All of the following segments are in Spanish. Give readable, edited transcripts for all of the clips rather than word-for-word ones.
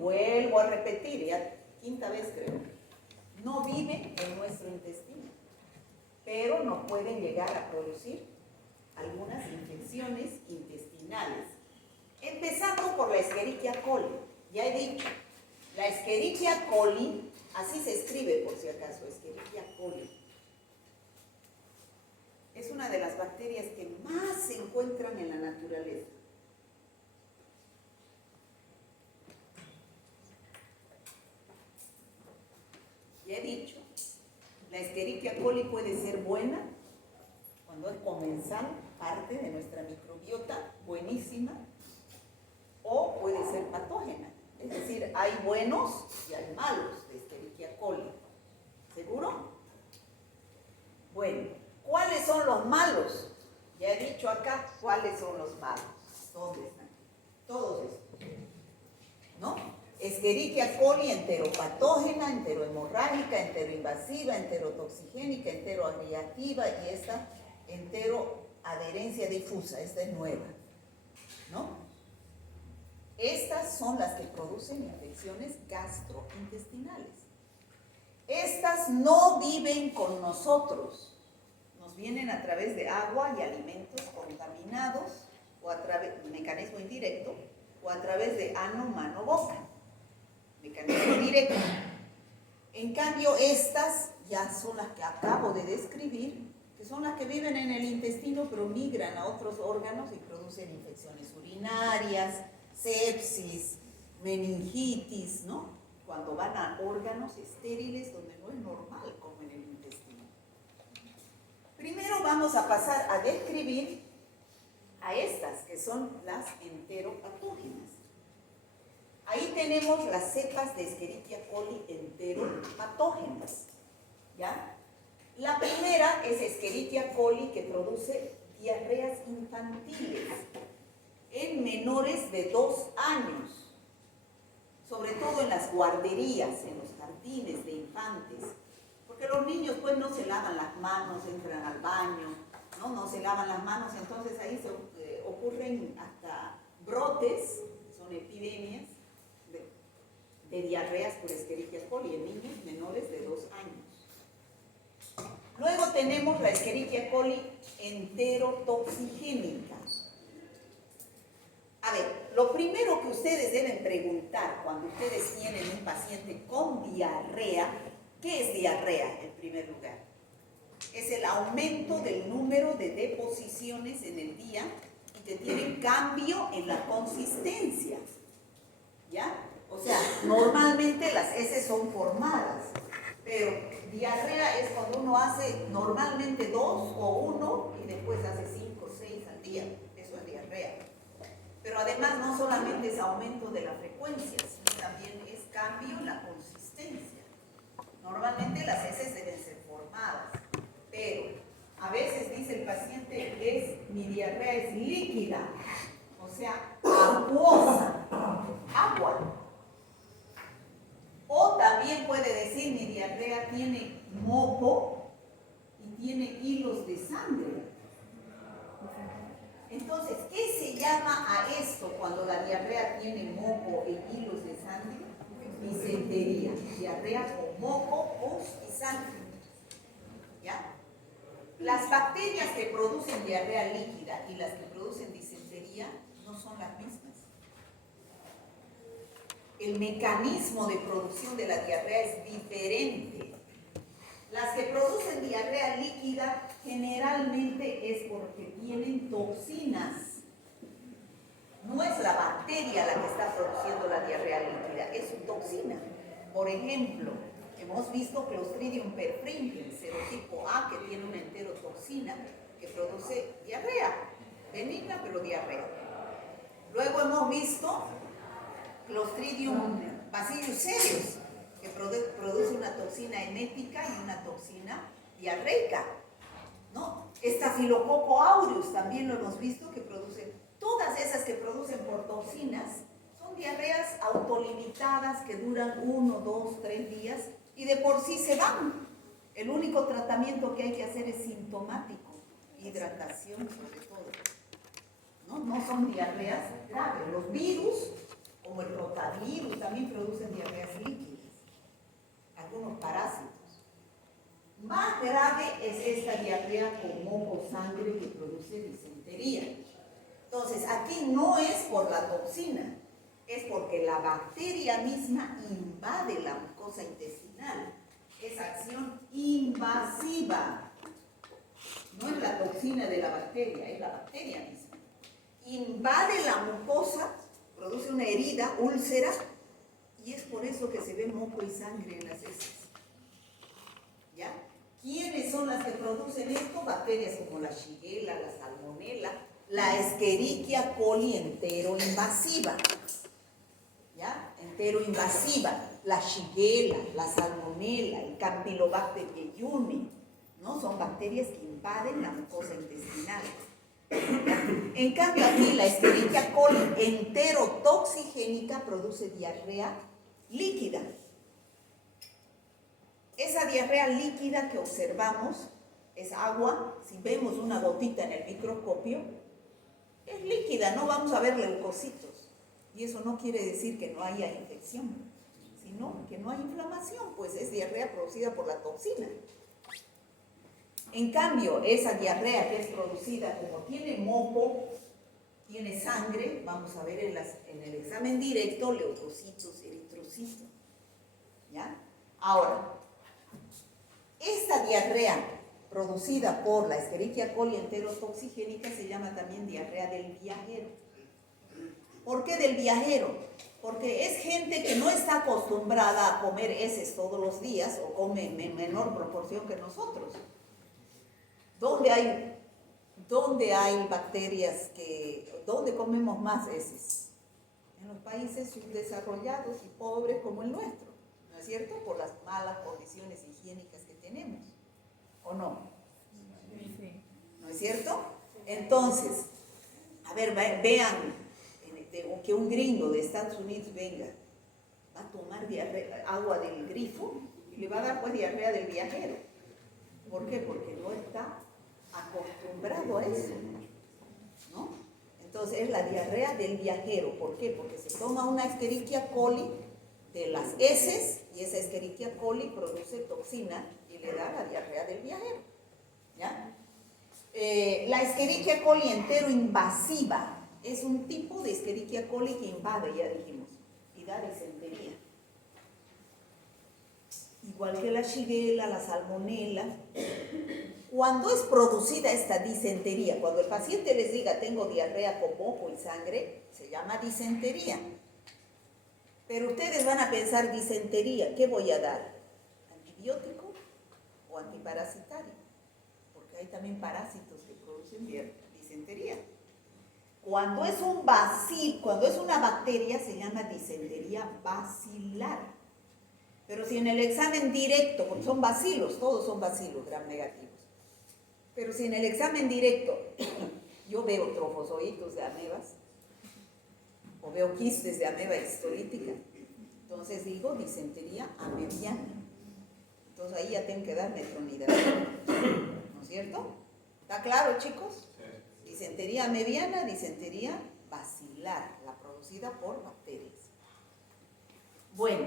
vuelvo a repetir, ya quinta vez creo, no vive en nuestro intestino, pero nos pueden llegar a producir algunas infecciones intestinales. Empezando por la Escherichia coli. Ya he dicho, la Escherichia coli, así se escribe por si acaso, Escherichia coli. Es una de las bacterias que más se encuentran en la naturaleza. Ya he dicho, la Escherichia coli puede ser buena cuando es comensal, parte de nuestra microbiota, buenísima, o puede ser patógena. Es decir, hay buenos y hay malos de Escherichia coli. ¿Seguro? Bueno, ¿cuáles son los malos? Ya he dicho acá cuáles son los malos. ¿Dónde están? Todos estos, ¿no? Escherichia coli enteropatógena, enterohemorrágica, enteroinvasiva, enterotoxigénica, enteroagregativa y esta enteroadherencia difusa. Esta es nueva, ¿no? Estas son las que producen infecciones gastrointestinales. Estas no viven con nosotros. Nos vienen a través de agua y alimentos contaminados, o a través de mecanismo indirecto, o a través de ano, mano, boca. Mecanismo directo. En cambio, estas ya son las que acabo de describir, que son las que viven en el intestino, pero migran a otros órganos y producen infecciones urinarias, sepsis, meningitis, ¿no? Cuando van a órganos estériles donde no es normal, como en el intestino. Primero vamos a pasar a describir a estas, que son las enteropatógenas. Ahí tenemos las cepas de Escherichia coli enteropatógenas, ¿ya? La primera es Escherichia coli, que produce diarreas infantiles en menores de 2 años, sobre todo en las guarderías, en los jardines de infantes, porque los niños pues no se lavan las manos, entran al baño, no se lavan las manos, entonces ahí se ocurren hasta brotes, son epidemias de diarreas por Escherichia coli en niños menores de 2 años. Luego tenemos la Escherichia coli enterotoxigénica. A ver, lo primero que ustedes deben preguntar cuando ustedes tienen un paciente con diarrea, ¿qué es diarrea en primer lugar? Es el aumento del número de deposiciones en el día y que tienen cambio en la consistencia, ¿ya? O sea, normalmente las heces son formadas, pero diarrea es cuando uno hace normalmente 2 o 1 y después hace 5 o 6 al día. Eso es diarrea. Pero además no solamente es aumento de la frecuencia, sino también es cambio en la consistencia. Normalmente las heces deben ser formadas, pero a veces dice el paciente, mi diarrea es líquida, o sea, acuosa, agua. O también puede decir, mi diarrea tiene moco y tiene hilos de sangre. Entonces, ¿qué se llama a esto cuando la diarrea tiene moco e hilos de sangre? Disentería. Diarrea con moco, pus y sangre. ¿Ya? Las bacterias que producen diarrea líquida y las que producen disentería no son las mismas. El mecanismo de producción de la diarrea es diferente. Las que producen diarrea líquida generalmente es porque tienen toxinas. No es la bacteria la que está produciendo la diarrea líquida, es su toxina. Por ejemplo, hemos visto Clostridium perfringens, serotipo A, que tiene una enterotoxina que produce diarrea, benigna pero diarrea. Luego hemos visto Clostridium bacillus cereus, que produce una toxina emética y una toxina diarreica, ¿no? Staphylococcus aureus también lo hemos visto, que produce, todas esas que producen por toxinas son diarreas autolimitadas que duran 1, 2, 3 días y de por sí se van. El único tratamiento que hay que hacer es sintomático, hidratación sobre todo, ¿no? No son diarreas graves. Los virus, como el rotavirus, también producen diarreas líquidas, algunos parásitos. Más grave es esta diarrea con moco o sangre que produce disentería. Entonces, aquí no es por la toxina, es porque la bacteria misma invade la mucosa intestinal. Es acción invasiva. No es la toxina de la bacteria, es la bacteria misma. Invade la mucosa, produce una herida, úlcera, y es por eso que se ve moco y sangre en las heces. ¿Ya? ¿Quiénes son las que producen esto? Bacterias como la Shigella, la Salmonella, la Escherichia coli enteroinvasiva. ¿Ya? Enteroinvasiva. La Shigella, la Salmonella, el Campylobacter jejuni, ¿no? Son bacterias que invaden la mucosa intestinal. En cambio aquí la Escherichia coli enterotoxigénica produce diarrea líquida. Esa diarrea líquida que observamos es agua. Si vemos una gotita en el microscopio, es líquida, no vamos a ver leucocitos. Y eso no quiere decir que no haya infección, sino que no hay inflamación, pues es diarrea producida por la toxina. En cambio, esa diarrea que es producida, como tiene moco, tiene sangre, vamos a ver en el examen directo, leucocitos, eritrocitos. ¿Ya? Ahora, esta diarrea producida por la Escherichia coli enterotoxigénica se llama también diarrea del viajero. ¿Por qué del viajero? Porque es gente que no está acostumbrada a comer heces todos los días o come en menor proporción que nosotros. ¿Dónde hay bacterias dónde comemos más heces? En los países subdesarrollados y pobres como el nuestro, ¿no es cierto? Por las malas condiciones higiénicas que tenemos, ¿o no? Sí. ¿No es cierto? Entonces, a ver, vean, que un gringo de Estados Unidos venga, va a tomar agua del grifo y le va a dar pues diarrea del viajero. ¿Por qué? Porque no está acostumbrado a eso, ¿no? Entonces es la diarrea del viajero. ¿Por qué? Porque se toma una Escherichia coli de las heces y esa Escherichia coli produce toxina y le da la diarrea del viajero. ¿Ya? La Escherichia coli enteroinvasiva es un tipo de Escherichia coli que invade, ya dijimos, y da disentería. Igual que la Shigella, la Salmonella. Cuando es producida esta disentería, cuando el paciente les diga tengo diarrea con moco y sangre, se llama disentería. Pero ustedes van a pensar disentería, ¿qué voy a dar? ¿Antibiótico o antiparasitario? Porque hay también parásitos que producen disentería. Cuando es un bacil, cuando es una bacteria, se llama disentería bacilar. Pero si en el examen directo, porque son bacilos, todos son bacilos gram negativos, pero si en el examen directo yo veo trofozoitos de amebas, o veo quistes de ameba histolítica, entonces digo disentería amebiana. Entonces ahí ya tengo que dar metronidazol, ¿no es cierto? ¿Está claro, chicos? Disentería amebiana, disentería bacilar, la producida por bacterias. Bueno,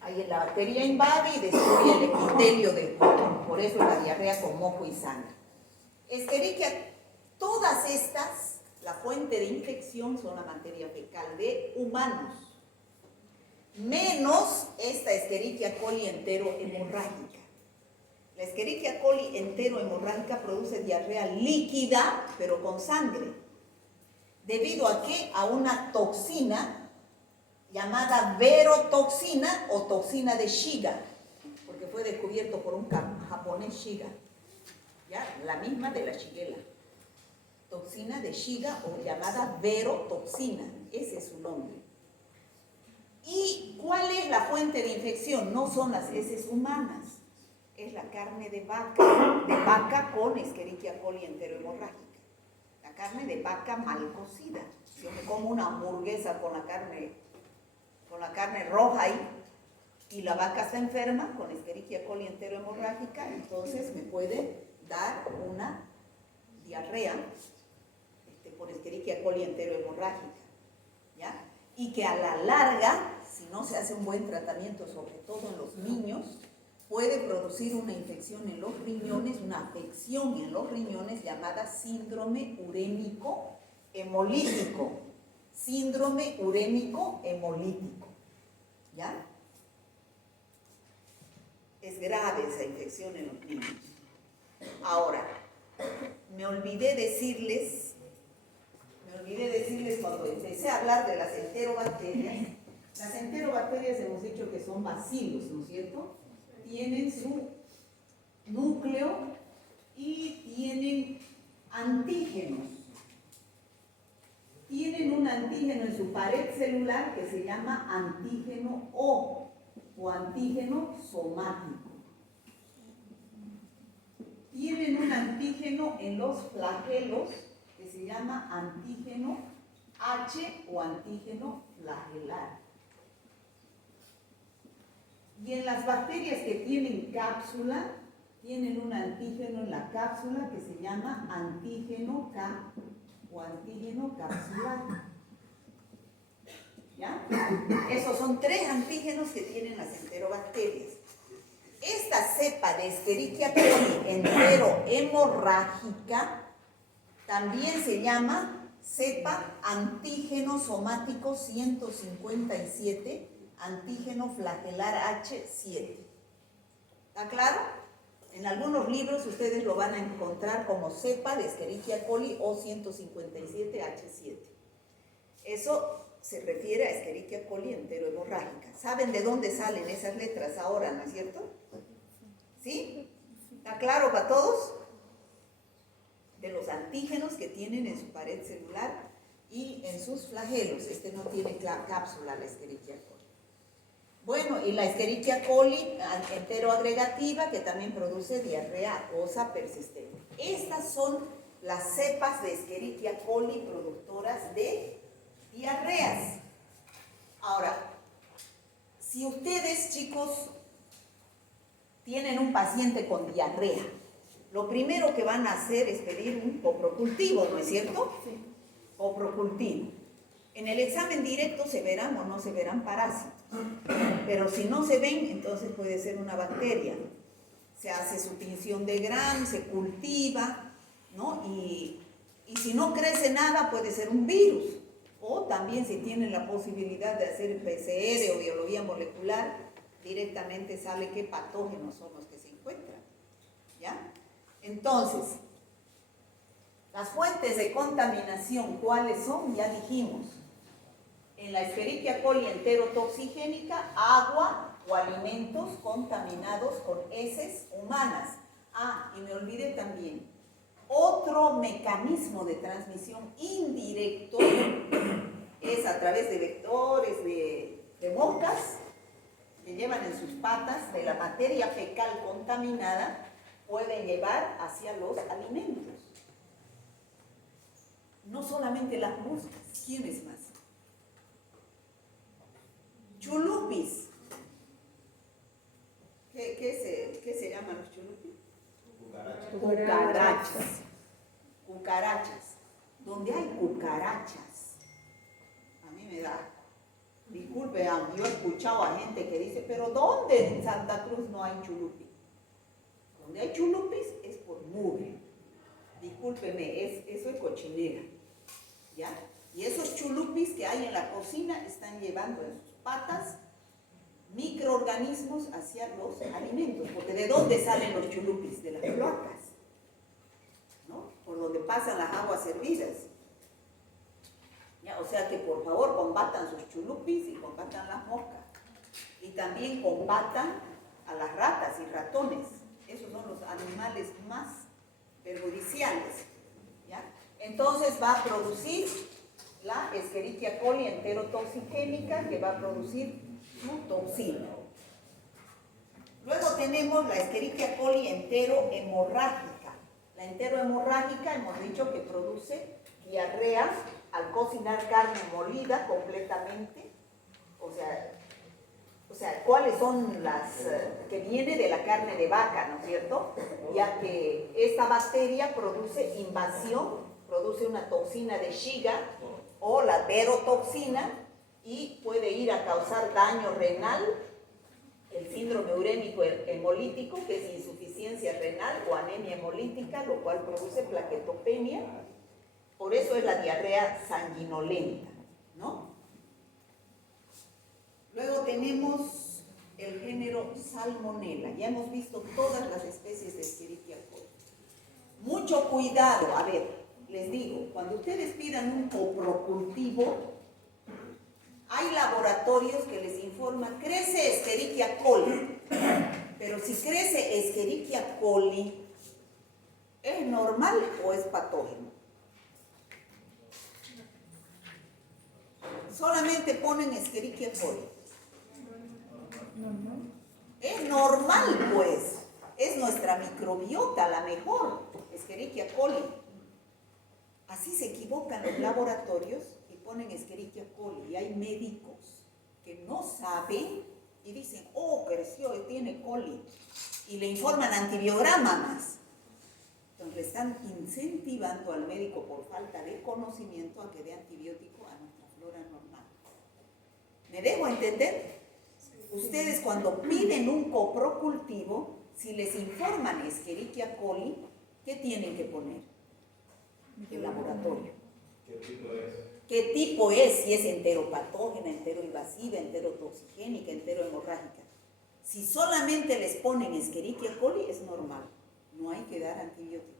ahí la bacteria invade y destruye el epitelio del colon, por eso es la diarrea con moco y sangre. Escherichia, todas estas, la fuente de infección son la materia fecal de humanos, menos esta Escherichia coli enterohemorrágica. La Escherichia coli enterohemorrágica produce diarrea líquida, pero con sangre. ¿Debido a qué? A una toxina llamada verotoxina o toxina de Shiga, porque fue descubierto por un japonés Shiga, ¿ya? La misma de la Shigella. Toxina de Shiga o llamada verotoxina, ese es su nombre. ¿Y cuál es la fuente de infección? No son las heces humanas, es la carne de vaca con Escherichia coli enterohemorrágica. La carne de vaca mal cocida. Si yo me como una hamburguesa con la carne roja ahí y la vaca está enferma con Escherichia coli enterohemorrágica, entonces me puede dar una diarrea por Escherichia coli enterohemorrágica, ¿ya? Y que a la larga no se hace un buen tratamiento, sobre todo en los niños, puede producir una infección en los riñones, una afección en los riñones llamada síndrome urémico hemolítico. Síndrome urémico hemolítico. ¿Ya? Es grave esa infección en los niños. Ahora, me olvidé decirles cuando empecé a hablar de las enterobacterias. Las enterobacterias hemos dicho que son bacilos, ¿no es cierto? Tienen su núcleo y tienen antígenos. Tienen un antígeno en su pared celular que se llama antígeno O antígeno somático. Tienen un antígeno en los flagelos que se llama antígeno H o antígeno flagelar. Y en las bacterias que tienen cápsula, tienen un antígeno en la cápsula que se llama antígeno K o antígeno capsular. ¿Ya? Esos son 3 antígenos que tienen las enterobacterias. Esta cepa de Escherichia coli enterohemorrágica también se llama cepa antígeno somático 157, antígeno flagelar H7. ¿Está claro? En algunos libros ustedes lo van a encontrar como cepa de Escherichia coli O157H7. Eso se refiere a Escherichia coli enterohemorrágica. ¿Saben de dónde salen esas letras ahora, no es cierto? ¿Sí? ¿Está claro para todos? De los antígenos que tienen en su pared celular y en sus flagelos. Este no tiene cápsula, la Escherichia coli. Bueno, y la Escherichia coli enteroagregativa, que también produce diarrea acuosa persistente. Estas son las cepas de Escherichia coli productoras de diarreas. Ahora, si ustedes, chicos, tienen un paciente con diarrea, lo primero que van a hacer es pedir un coprocultivo, ¿no es cierto? Sí. Coprocultivo. En el examen directo se verán o no se verán parásitos, pero si no se ven, entonces puede ser una bacteria. Se hace su tinción de Gram, se cultiva, ¿no? Y si no crece nada, puede ser un virus. O también si tienen la posibilidad de hacer PCR o biología molecular, directamente sale qué patógenos son los que se encuentran. ¿Ya? Entonces, las fuentes de contaminación, ¿cuáles son? Ya dijimos. En la Escherichia coli enterotoxigénica, agua o alimentos contaminados con heces humanas. Ah, y me olvidé también, otro mecanismo de transmisión indirecto es a través de vectores de moscas que llevan en sus patas de la materia fecal contaminada, pueden llevar hacia los alimentos. No solamente las moscas, ¿quiénes más? Chulupis. ¿Qué se llaman los chulupis? Cucarachas. Donde hay cucarachas, a mí me da, disculpe, yo he escuchado a gente que dice, pero ¿dónde en Santa Cruz no hay chulupi? Donde hay chulupis es por mugre. Discúlpeme, eso es cochinera. ¿Ya? Y esos chulupis que hay en la cocina están llevando en sus patas microorganismos hacia los alimentos. Porque ¿de dónde salen los chulupis? De las cloacas, ¿no? Por donde pasan las aguas hervidas. ¿Ya? O sea que por favor combatan sus chulupis y combatan las moscas. Y también combatan a las ratas y ratones. Esos son los animales más perjudiciales. ¿Ya? Entonces va a producir la Escherichia coli enterotoxigénica, que va a producir su toxina. Luego tenemos la Escherichia coli enterohemorrágica. La enterohemorrágica hemos dicho que produce diarrea al cocinar carne molida completamente. O sea, ¿cuáles son las que viene de la carne de vaca, ¿no es cierto? Ya que esta bacteria produce invasión, produce una toxina de Shiga o la verotoxina y puede ir a causar daño renal, el síndrome urémico hemolítico, que es insuficiencia renal o anemia hemolítica, lo cual produce plaquetopenia. Por eso es la diarrea sanguinolenta, ¿no? Luego tenemos el género Salmonella. Ya hemos visto todas las especies de Escherichia coli. Mucho cuidado, a ver, les digo, cuando ustedes pidan un coprocultivo, hay laboratorios que les informan, crece Escherichia coli, pero si crece Escherichia coli, ¿es normal o es patógeno? Solamente ponen Escherichia coli. Es normal, pues. Es nuestra microbiota la mejor, Escherichia coli. Así se equivocan los laboratorios y ponen Escherichia coli. Y hay médicos que no saben y dicen, oh, creció y tiene coli. Y le informan antibiograma más. Entonces están incentivando al médico por falta de conocimiento a que dé antibiótico a nuestra flora normal. ¿Me dejo entender? Ustedes cuando piden un coprocultivo, si les informan Escherichia coli, ¿qué tienen que poner? El laboratorio. ¿Qué tipo es? ¿Qué tipo es? Si es enteropatógena, enteroinvasiva, enterotoxigénica, enterohemorrágica. Si solamente les ponen Escherichia coli, es normal. No hay que dar antibiótico.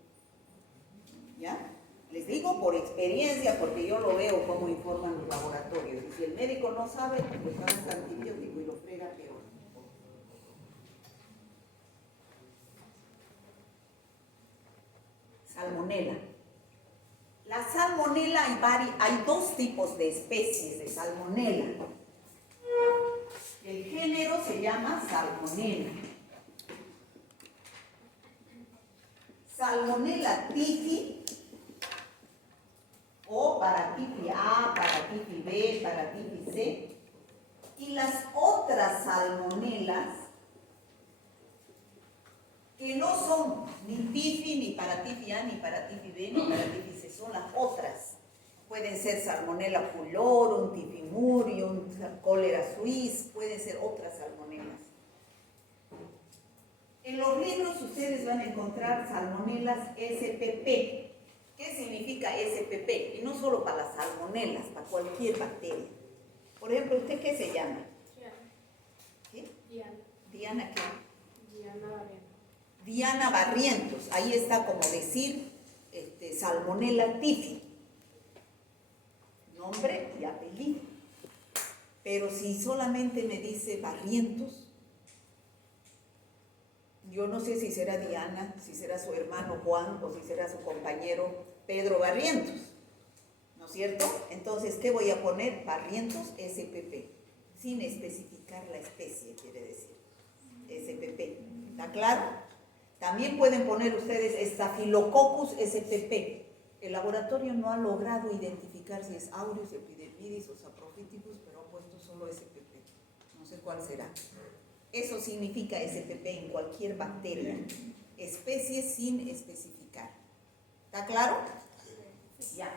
¿Ya? Les digo por experiencia, porque yo lo veo cómo informan los laboratorios. Y si el médico no sabe, pues da antibiótico y lo frega peor. Salmonella. La salmonella hay dos tipos de especies de salmonella. El género se llama Salmonella. Salmonella typhi o paratifi A, paratifi B, paratifi C. Y las otras salmonelas que no son ni tifi, ni paratifi A, ni paratifi B, ni paratifi C, son las otras. Pueden ser Salmonella pulorum, tifimurium, cólera suis, pueden ser otras salmonelas. En los libros ustedes van a encontrar salmonelas SPP. ¿Qué significa SPP? Y no solo para las salmonelas, para cualquier bacteria. Por ejemplo, ¿usted qué se llama? ¿Qué? Diana. ¿Diana qué? Diana Barrientos. Diana Barrientos. Ahí está como decir Salmonella typhi. Nombre y apellido. Pero si solamente me dice Barrientos, yo no sé si será Diana, si será su hermano Juan o si será su compañero Pedro Barrientos, ¿no es cierto? Entonces, ¿qué voy a poner? Barrientos SPP, sin especificar la especie, quiere decir, SPP, ¿está claro? También pueden poner ustedes Staphylococcus SPP. El laboratorio no ha logrado identificar si es Aureus, Epidemidis o Saprophyticus, pero ha puesto solo SPP, no sé cuál será. Eso significa SPP en cualquier bacteria, especie sin especificar. ¿Está claro? Sí. Ya.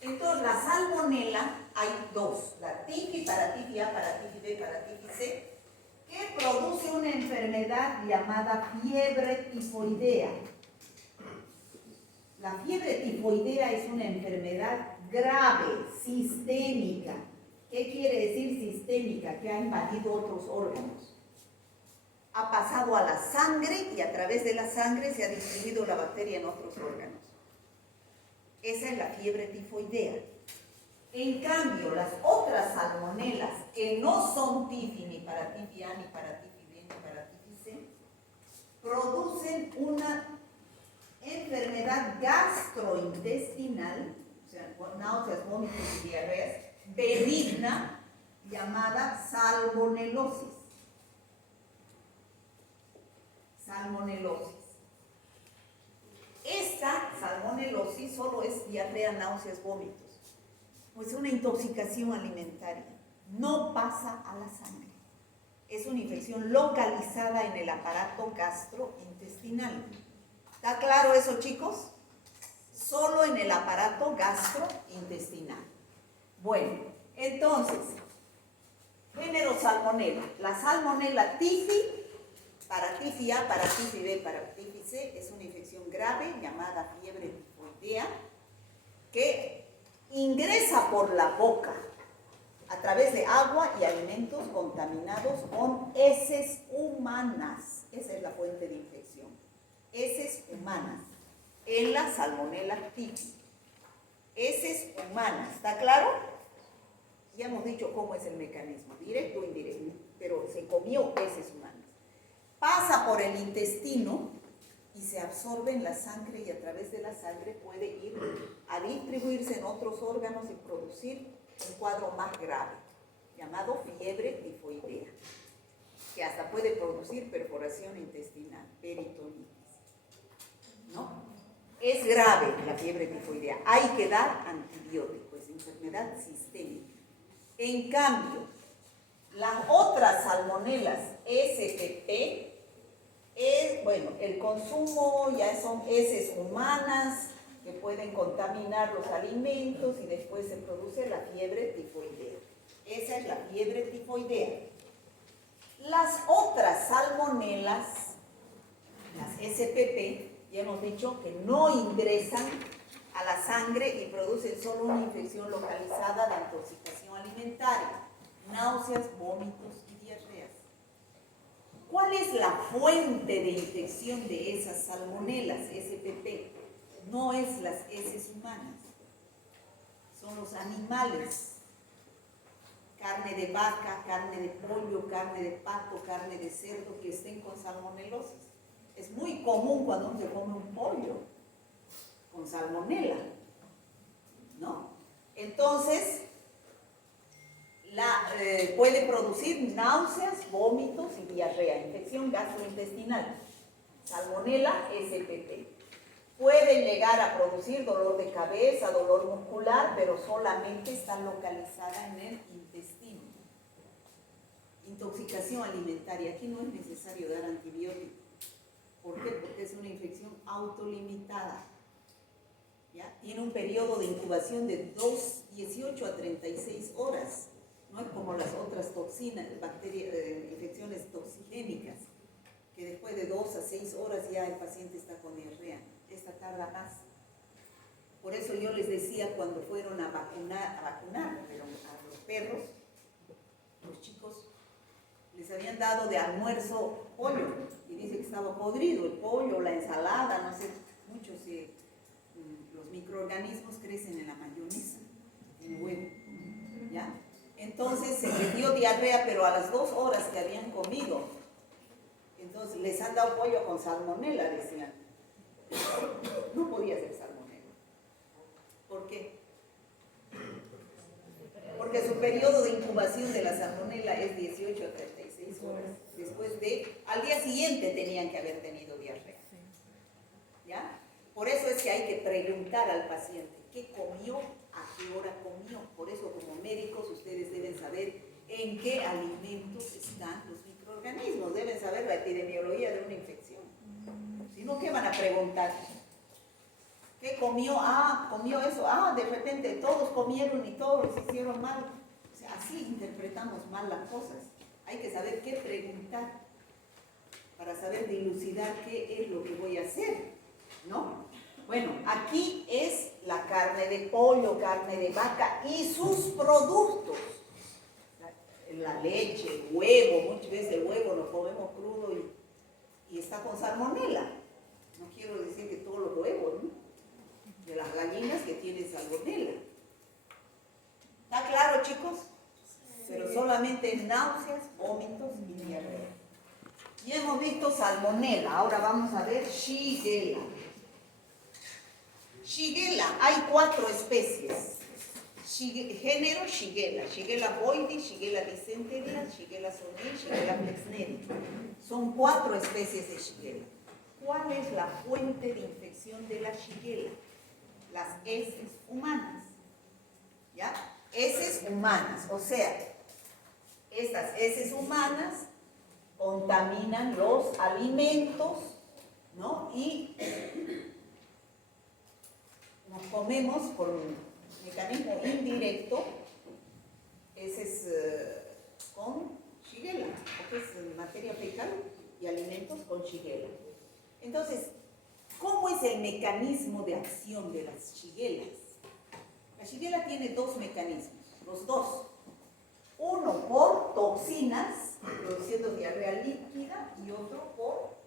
Entonces, la salmonella hay dos, la tifi, paratifi A, paratifi B, paratifi C, que produce una enfermedad llamada fiebre tifoidea. La fiebre tifoidea es una enfermedad grave, sistémica. ¿Qué quiere decir sistémica? Que ha invadido otros órganos. Ha pasado a la sangre y a través de la sangre se ha distribuido la bacteria en otros órganos. Esa es la fiebre tifoidea. En cambio, las otras salmonelas que no son tifi, ni paratifi A, ni paratifi B, ni paratifi C, producen una enfermedad gastrointestinal, o sea, náuseas, vómitos y diarreas, benigna, llamada salmonelosis. Salmonelosis. Esta salmonelosis solo es diarrea, náuseas, vómitos. Pues una intoxicación alimentaria. No pasa a la sangre. Es una infección localizada en el aparato gastrointestinal. ¿Está claro eso, chicos? Solo en el aparato gastrointestinal. Bueno, entonces, salmonela. La salmonela tifi, para tifi A, para tifi B, para tifi C, es una infección grave llamada fiebre tifoidea que ingresa por la boca a través de agua y alimentos contaminados con heces humanas. Esa es la fuente de infección. Heces humanas en la salmonela tifi. Heces humanas, ¿está claro? Ya hemos dicho cómo es el mecanismo, directo o indirecto, pero se comió heces humanas. Pasa por el intestino y se absorbe en la sangre y a través de la sangre puede ir a distribuirse en otros órganos y producir un cuadro más grave, llamado fiebre tifoidea, que hasta puede producir perforación intestinal, peritonitis, ¿no? Es grave la fiebre tifoidea, hay que dar antibiótico, es enfermedad sistémica. En cambio, las otras salmonelas SPP, bueno, el consumo ya son heces humanas que pueden contaminar los alimentos y después se produce la fiebre tifoidea. Esa es la fiebre tifoidea. Las otras salmonelas, las SPP, ya hemos dicho que no ingresan a la sangre y producen solo una infección localizada de intoxicación alimentaria, náuseas, vómitos y diarreas. ¿Cuál es la fuente de infección de esas salmonelas SPP? No es las heces humanas, son los animales. Carne de vaca, carne de pollo, carne de pato, carne de cerdo que estén con salmonelosis. Es muy común cuando uno se come un pollo con salmonela, ¿no? Entonces, puede producir náuseas, vómitos y diarrea, infección gastrointestinal. Salmonela SPP. Puede llegar a producir dolor de cabeza, dolor muscular, pero solamente está localizada en el intestino. Intoxicación alimentaria. Aquí no es necesario dar antibiótico. ¿Por qué? Porque es una infección autolimitada. ¿Ya? Tiene un periodo de incubación de 18 a 36 horas. No es como las otras toxinas, bacterias, infecciones toxigénicas, que después de 2 a 6 horas ya el paciente está con diarrea. Esta tarda más. Por eso yo les decía cuando fueron a vacunar pero a los perros, los chicos, les habían dado de almuerzo pollo y dice que estaba podrido el pollo, la ensalada, no sé, muchos los microorganismos crecen en la mayonesa, en el huevo, ¿ya? Entonces se les dio diarrea, pero a las 2 horas que habían comido, entonces les han dado pollo con salmonela, decían. No podía ser salmonela. ¿Por qué? Porque su periodo de incubación de la salmonela es 18 a 36 horas. Después al día siguiente tenían que haber tenido diarrea. ¿Ya? Por eso es que hay que preguntar al paciente qué comió, a qué hora comió. Por eso como médicos ustedes deben saber en qué alimentos están los microorganismos. Deben saber la epidemiología de una infección. Si no, ¿qué van a preguntar? ¿Qué comió? Comió eso. De repente todos comieron y todos se hicieron mal. O sea, así interpretamos mal las cosas. Hay que saber qué preguntar para saber dilucidar qué es lo que voy a hacer, ¿no? Bueno, aquí es la carne de pollo, carne de vaca y sus productos. La leche, el huevo, muchas veces el huevo lo comemos crudo y está con salmonela. No quiero decir que todos los huevos, ¿no? De las gallinas que tienen salmonela. ¿Está claro, chicos? Pero solamente náuseas, vómitos y diarrea. Ya hemos visto salmonela, ahora vamos a ver Shigella. Shigella, hay 4 especies. Género Shigella, Shigella boydii, Shigella dysenteria, Shigella sonnei, Shigella flexneri. Son 4 especies de Shigella. ¿Cuál es la fuente de infección de la Shigella? Las heces humanas. ¿Ya? Heces humanas, o sea, estas heces humanas contaminan los alimentos, ¿no? Y nos comemos por un mecanismo indirecto heces con materia fecal y alimentos con Shigella. Entonces, ¿cómo es el mecanismo de acción de las Shigellas? La Shigella tiene dos mecanismos, los dos. Uno por toxinas, produciendo diarrea líquida, y otro por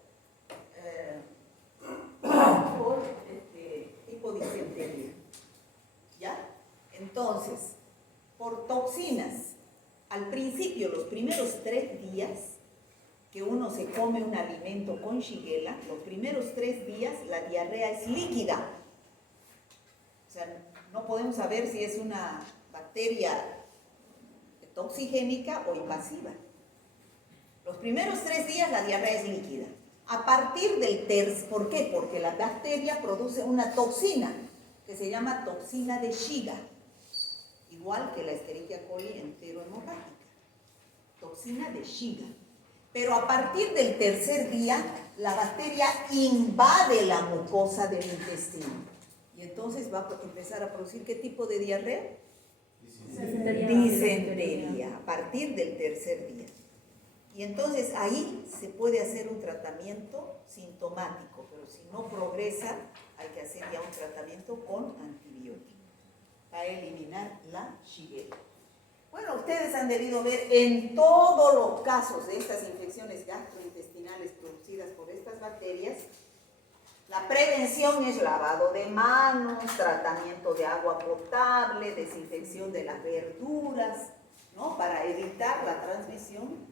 hipodisentería. ¿Ya? Entonces, por toxinas, al principio, los primeros 3 días que uno se come un alimento con Shigella, los primeros 3 días la diarrea es líquida. O sea, no podemos saber si es una bacteria toxigénica o invasiva. Los primeros 3 días la diarrea es líquida. A partir del ¿por qué? Porque la bacteria produce una toxina que se llama toxina de Shiga, igual que la Escherichia coli enterohemorrágica, toxina de Shiga. Pero a partir del 3er día, la bacteria invade la mucosa del intestino. Y entonces va a empezar a producir ¿qué tipo de diarrea? Disentería, a partir del 3er día. Y entonces ahí se puede hacer un tratamiento sintomático, pero si no progresa, hay que hacer ya un tratamiento con antibiótico para eliminar la Shigella. Bueno, ustedes han debido ver en todos los casos de estas infecciones gastrointestinales producidas por estas bacterias, la prevención es lavado de manos, tratamiento de agua potable, desinfección de las verduras, ¿no? Para evitar la transmisión